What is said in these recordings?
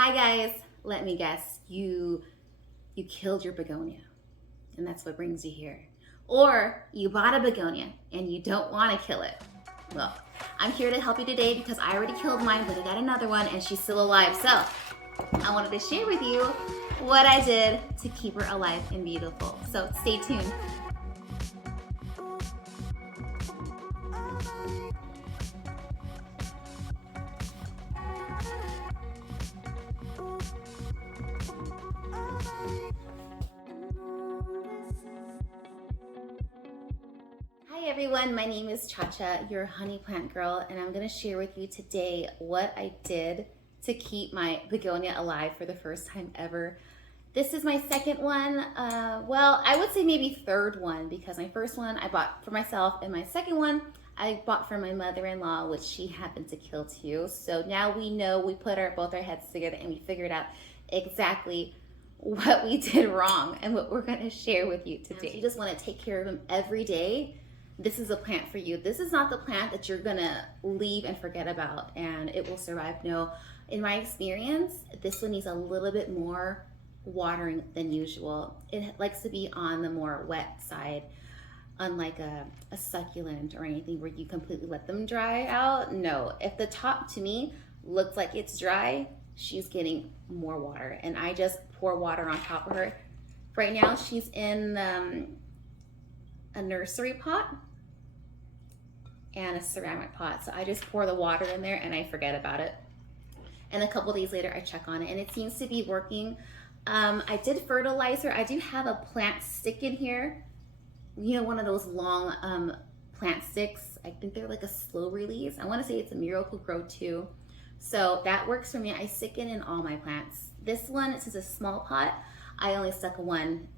Hi guys, let me guess, you killed your begonia and that's what brings you here. Or you bought a begonia and you don't want to kill it. Well, I'm here to help you today because I already killed mine, but I got another one and she's still alive. So I wanted to share with you what I did to keep her alive and beautiful. So stay tuned. Hi everyone, my name is Cha-Cha, your honey plant girl, and I'm gonna share with you today what I did to keep my begonia alive for the first time ever. This is my second one, well, I would say maybe third one, because my first one I bought for myself, and my second one I bought for my mother-in-law, which she happened to kill too. So now we know, we put both our heads together and we figured out exactly what we did wrong and what we're gonna share with you today. You just wanna take care of them every day. This is a plant for you. This is not the plant that you're gonna leave and forget about and it will survive. No, in my experience, this one needs a little bit more watering than usual. It likes to be on the more wet side, unlike a succulent or anything where you completely let them dry out. No, if the top to me looks like it's dry, she's getting more water and I just pour water on top of her. Right now she's in a nursery pot and a ceramic pot. So I just pour the water in there and I forget about it. And a couple days later I check on it and it seems to be working. I did fertilize her. I do have a plant stick in here. You know, one of those long plant sticks. I think they're like a slow release. I wanna say it's a Miracle Grow 2. So that works for me. I stick it in all my plants. This one, it says a small pot. I only stuck one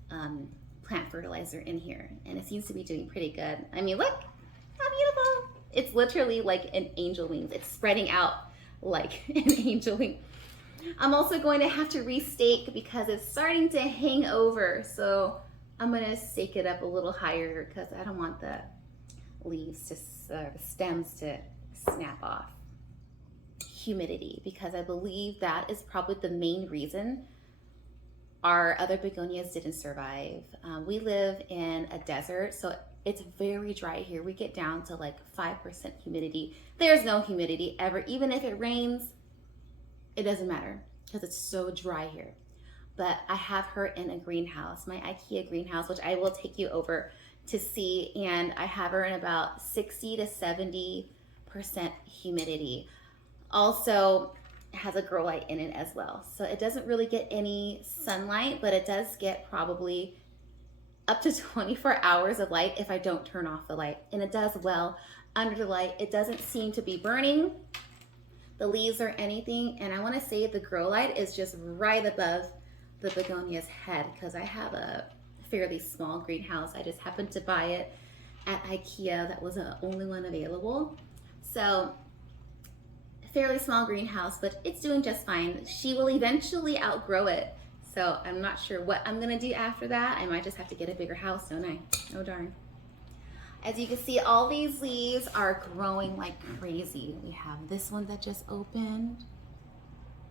plant fertilizer in here and it seems to be doing pretty good. I mean, look how beautiful. It's literally like an angel wings. It's spreading out like an angel wing. I'm also going to have to restake because it's starting to hang over. So I'm gonna stake it up a little higher because I don't want the leaves to, the stems to snap off. Humidity, because I believe that is probably the main reason our other begonias didn't survive. We live in a desert, so it's very dry here. We get down to like 5% humidity. There's no humidity ever. Even if it rains, it doesn't matter because it's so dry here. But I have her in a greenhouse, my IKEA greenhouse, which I will take you over to see. And I have her in about 60 to 70% humidity. Also has a grow light in it as well. So it doesn't really get any sunlight, but it does get probably up to 24 hours of light if I don't turn off the light. And it does well under the light. It doesn't seem to be burning the leaves or anything. And I wanna say the grow light is just right above the begonia's head because I have a fairly small greenhouse. I just happened to buy it at IKEA. That was the only one available. So fairly small greenhouse, but it's doing just fine. She will eventually outgrow it. So I'm not sure what I'm gonna do after that. I might just have to get a bigger house, don't I? Oh darn. As you can see, all these leaves are growing like crazy. We have this one that just opened.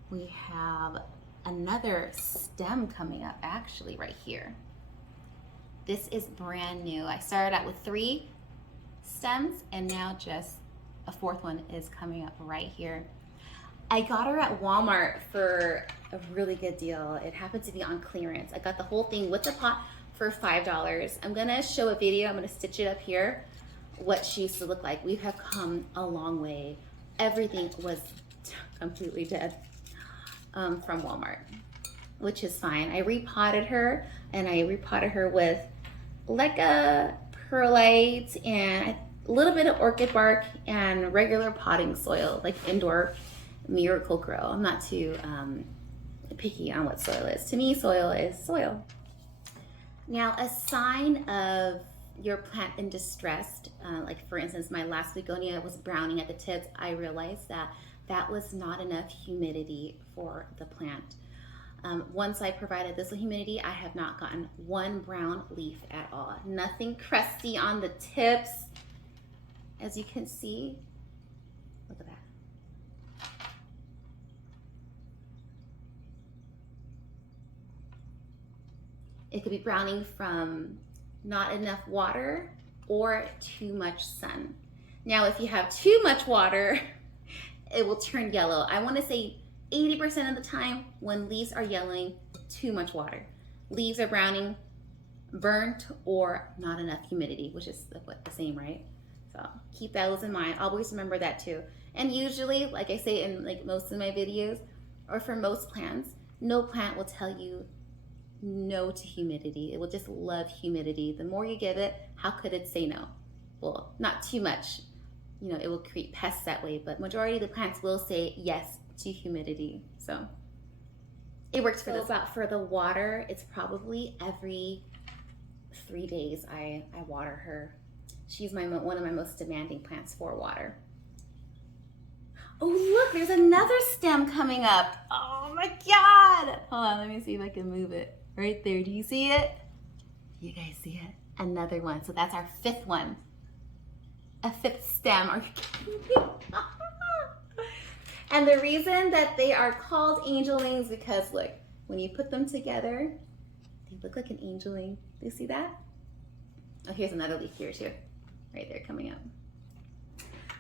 We have another stem coming up actually right here. This is brand new. I started out with 3 stems and now just a 4th one is coming up right here. I got her at Walmart for a really good deal. It happened to be on clearance. I got the whole thing with the pot for $5. I'm gonna show a video, I'm gonna stitch it up here, what she used to look like. We have come a long way. Everything was completely dead from Walmart, which is fine. I repotted her and I repotted her with leca, perlite, and a little bit of orchid bark and regular potting soil, like indoor Miracle Grow. I'm not too picky on what soil is. To me, soil is soil. Now, a sign of your plant in distress, like for instance, my last begonia was browning at the tips. I realized that that was not enough humidity for the plant. Once I provided this humidity, I have not gotten one brown leaf at all. Nothing crusty on the tips. As you can see, look at that. It could be browning from not enough water or too much sun. Now, if you have too much water, it will turn yellow. I want to say 80% of the time when leaves are yellowing, too much water. Leaves are browning, burnt, or not enough humidity, which is the same, right? So keep those in mind. Always remember that too. And usually, like I say in like most of my videos, or for most plants, no plant will tell you no to humidity. It will just love humidity. The more you give it, how could it say no? Well, not too much. You know, it will create pests that way, but majority of the plants will say yes to humidity. So it works for this. About for the water, it's probably every 3 days I water her. She's one of my most demanding plants for water. Oh look, there's another stem coming up. Oh my God. Hold on, let me see if I can move it. Right there, do you see it? You guys see it? Another one, so that's our 5th one. A 5th stem, are you kidding me? And the reason that they are called angel wings because look, when you put them together, they look like an angel wing. Do you see that? Oh, here's another leaf here too. Right there coming up.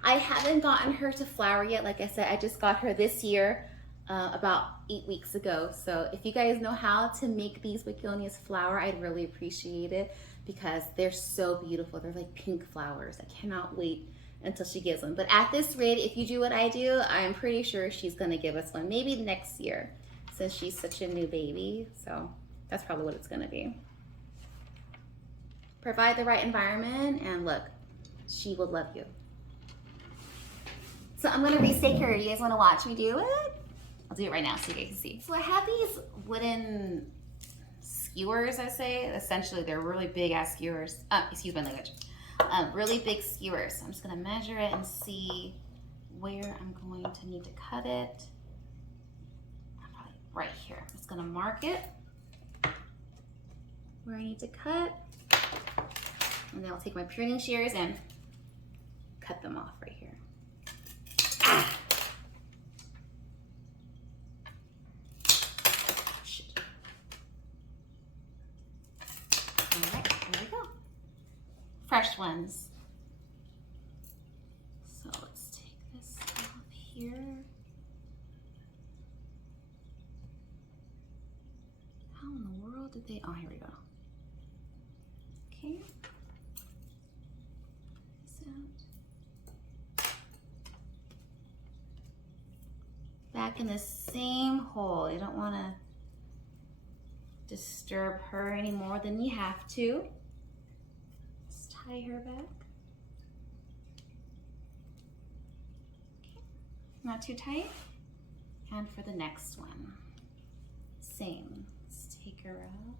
I haven't gotten her to flower yet. Like I said, I just got her this year, about 8 weeks ago. So if you guys know how to make these begonias flower, I'd really appreciate it because they're so beautiful. They're like pink flowers. I cannot wait until she gives them. But at this rate, if you do what I do, I'm pretty sure she's gonna give us one, maybe next year, since she's such a new baby. So that's probably what it's gonna be. Provide the right environment and look, she will love you. So I'm gonna restake her. You guys wanna watch me do it? I'll do it right now so you guys can see. So I have these wooden skewers, I say. Essentially, they're really big ass skewers. Excuse my language. Really big skewers. I'm just gonna measure it and see where I'm going to need to cut it. Probably right here. I'm just gonna mark it where I need to cut. And then I'll take my pruning shears and cut them off right here. Ah! Shit. All right, there we go. Fresh ones. So let's take this off here. How in the world did they, oh, here we go. Okay. Back in the same hole. You don't want to disturb her any more than you have to. Just tie her back. Okay. Not too tight. And for the next one, same. Let's take her out.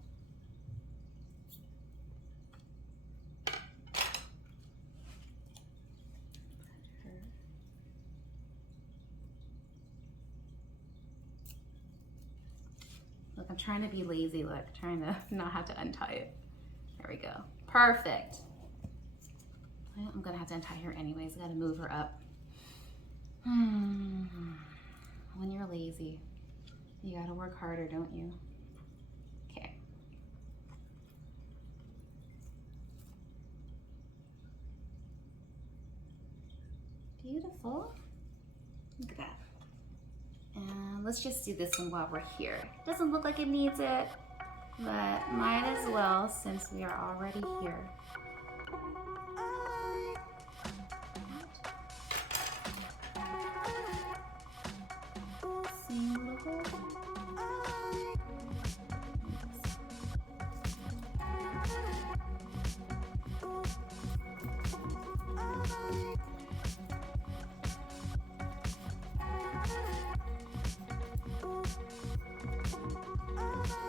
Look, I'm trying to be lazy, look, trying to not have to untie it. There we go, perfect. Well, I'm gonna have to untie her anyways, I gotta move her up. When you're lazy, you gotta work harder, don't you? Okay. Beautiful, look at that. And let's just do this one while we're here. Doesn't look like it needs it, but might as well since we are already here.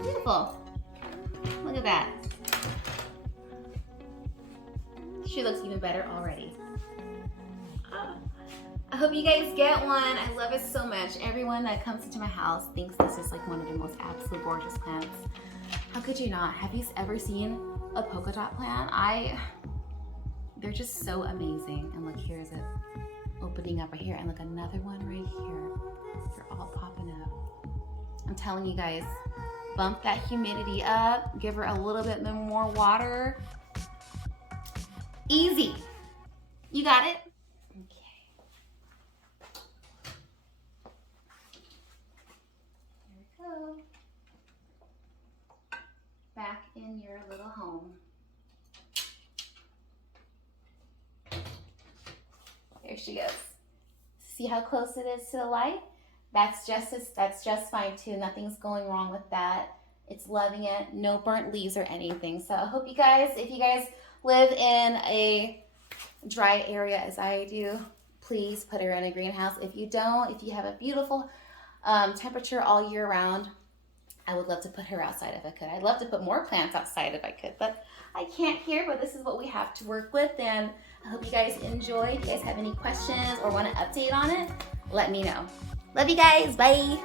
Beautiful. Look at that. She looks even better already. I hope you guys get one. I love it so much. Everyone that comes into my house thinks this is like one of the most absolute gorgeous plants. How could you not? Have you ever seen a polka dot plant? They're just so amazing. And look, here's it opening up right here. And look, another one right here. They're all popping up. I'm telling you guys, Bump that humidity up. Give her a little bit more water. Easy. You got it? Okay. Here we go. Back in your little home. There she goes. See how close it is to the light? That's just fine too. Nothing's going wrong with that. It's loving it. No burnt leaves or anything. So I hope you guys, if you guys live in a dry area as I do, please put her in a greenhouse. If you don't, if you have a beautiful temperature all year round, I would love to put her outside if I could. I'd love to put more plants outside if I could, but I can't here, but this is what we have to work with. And I hope you guys enjoyed. If you guys have any questions or want an update on it, let me know. Love you guys. Bye.